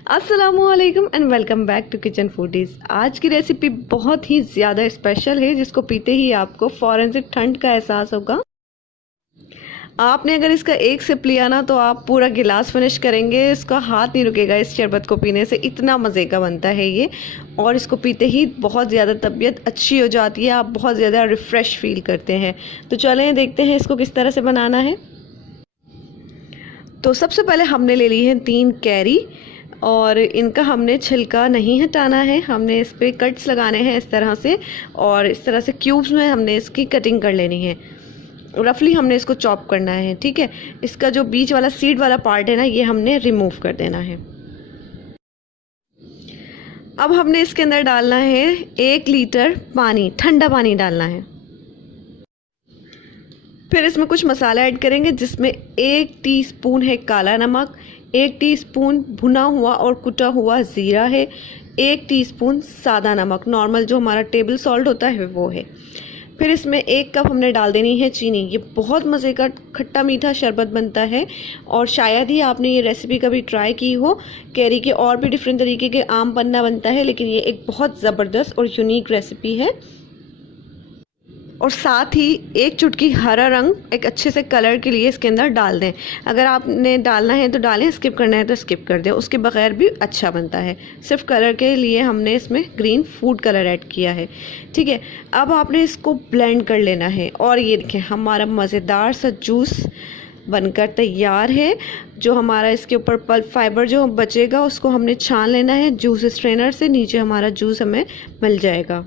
अस्सलामुअलैकुम and welcome back to kitchen foodies. आज की रेसिपी बहुत ही ज़्यादा स्पेशल है, जिसको पीते ही आपको फ़ौरन से ठंड का एहसास होगा। आपने अगर इसका एक सिप लिया ना तो आप पूरा गिलास फिनिश करेंगे, इसका हाथ नहीं रुकेगा इस शरबत को पीने से, इतना मज़े का बनता है ये। और इसको पीते ही बहुत ज़्यादा तबीयत अच्छी हो जाती है, आप बहुत ज़्यादा रिफ़्रेश फील करते हैं। तो चलें देखते हैं इसको किस तरह से बनाना है। तो सबसे पहले हमने ले ली है 3 कैरी और इनका हमने छिलका नहीं हटाना है, हमने इस पर कट्स लगाने हैं इस तरह से, और इस तरह से क्यूब्स में हमने इसकी कटिंग कर लेनी है। रफली हमने इसको चॉप करना है, ठीक है। इसका जो बीच वाला सीड वाला पार्ट है ना, ये हमने रिमूव कर देना है। अब हमने इसके अंदर डालना है 1 लीटर पानी, ठंडा पानी डालना है। फिर इसमें कुछ मसाला ऐड करेंगे, जिसमें 1 टीस्पून है काला नमक, 1 टीस्पून भुना हुआ और कुटा हुआ ज़ीरा है, 1 टीस्पून सादा नमक, नॉर्मल जो हमारा टेबल सॉल्ट होता है वो है। फिर इसमें 1 कप हमने डाल देनी है चीनी। ये बहुत मज़े का खट्टा मीठा शरबत बनता है और शायद ही आपने ये रेसिपी कभी ट्राई की हो। कैरी के और भी डिफरेंट तरीके के आम पन्ना बनता है, लेकिन ये एक बहुत ज़बरदस्त और यूनिक रेसिपी है। और साथ ही 1 चुटकी हरा रंग एक अच्छे से कलर के लिए इसके अंदर डाल दें। अगर आपने डालना है तो डालें, स्किप करना है तो स्किप कर दें, उसके बगैर भी अच्छा बनता है। सिर्फ कलर के लिए हमने इसमें ग्रीन फूड कलर ऐड किया है, ठीक है। अब आपने इसको ब्लेंड कर लेना है और ये देखें हमारा मज़ेदार सा जूस बनकर तैयार है। जो हमारा इसके ऊपर पल्प फाइबर जो बचेगा उसको हमने छान लेना है जूस स्ट्रेनर से, नीचे हमारा जूस हमें मिल जाएगा।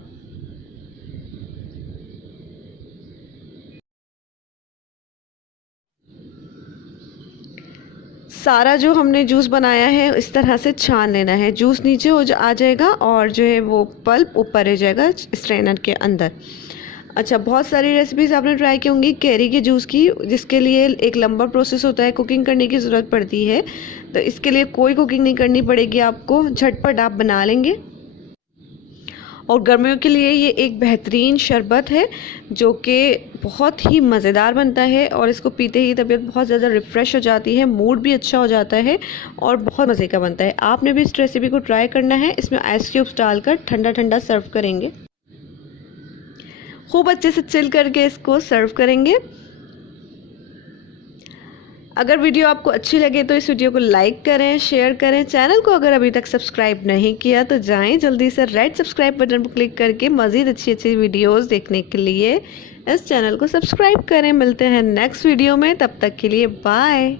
सारा जो हमने जूस बनाया है इस तरह से छान लेना है, जूस नीचे आ जाएगा और जो है वो पल्प ऊपर रह जाएगा स्ट्रेनर के अंदर। अच्छा, बहुत सारी रेसिपीज़ आपने ट्राई की होंगी कैरी के जूस की, जिसके लिए एक लंबा प्रोसेस होता है, कुकिंग करने की ज़रूरत पड़ती है। तो इसके लिए कोई कुकिंग नहीं करनी पड़ेगी आपको, झटपट आप बना लेंगे। और गर्मियों के लिए ये एक बेहतरीन शरबत है जो कि बहुत ही मज़ेदार बनता है और इसको पीते ही तबीयत बहुत ज़्यादा रिफ़्रेश हो जाती है, मूड भी अच्छा हो जाता है और बहुत मज़े का बनता है। आपने भी इस रेसिपी को ट्राई करना है। इसमें आइस क्यूब्स डालकर ठंडा ठंडा सर्व करेंगे, खूब अच्छे से चिल करके इसको सर्व करेंगे। अगर वीडियो आपको अच्छी लगे तो इस वीडियो को लाइक करें, शेयर करें। चैनल को अगर अभी तक सब्सक्राइब नहीं किया तो जाएं जल्दी से रेड सब्सक्राइब बटन पर क्लिक करके मज़ीद अच्छी अच्छी वीडियोस देखने के लिए इस चैनल को सब्सक्राइब करें। मिलते हैं नेक्स्ट वीडियो में, तब तक के लिए बाय।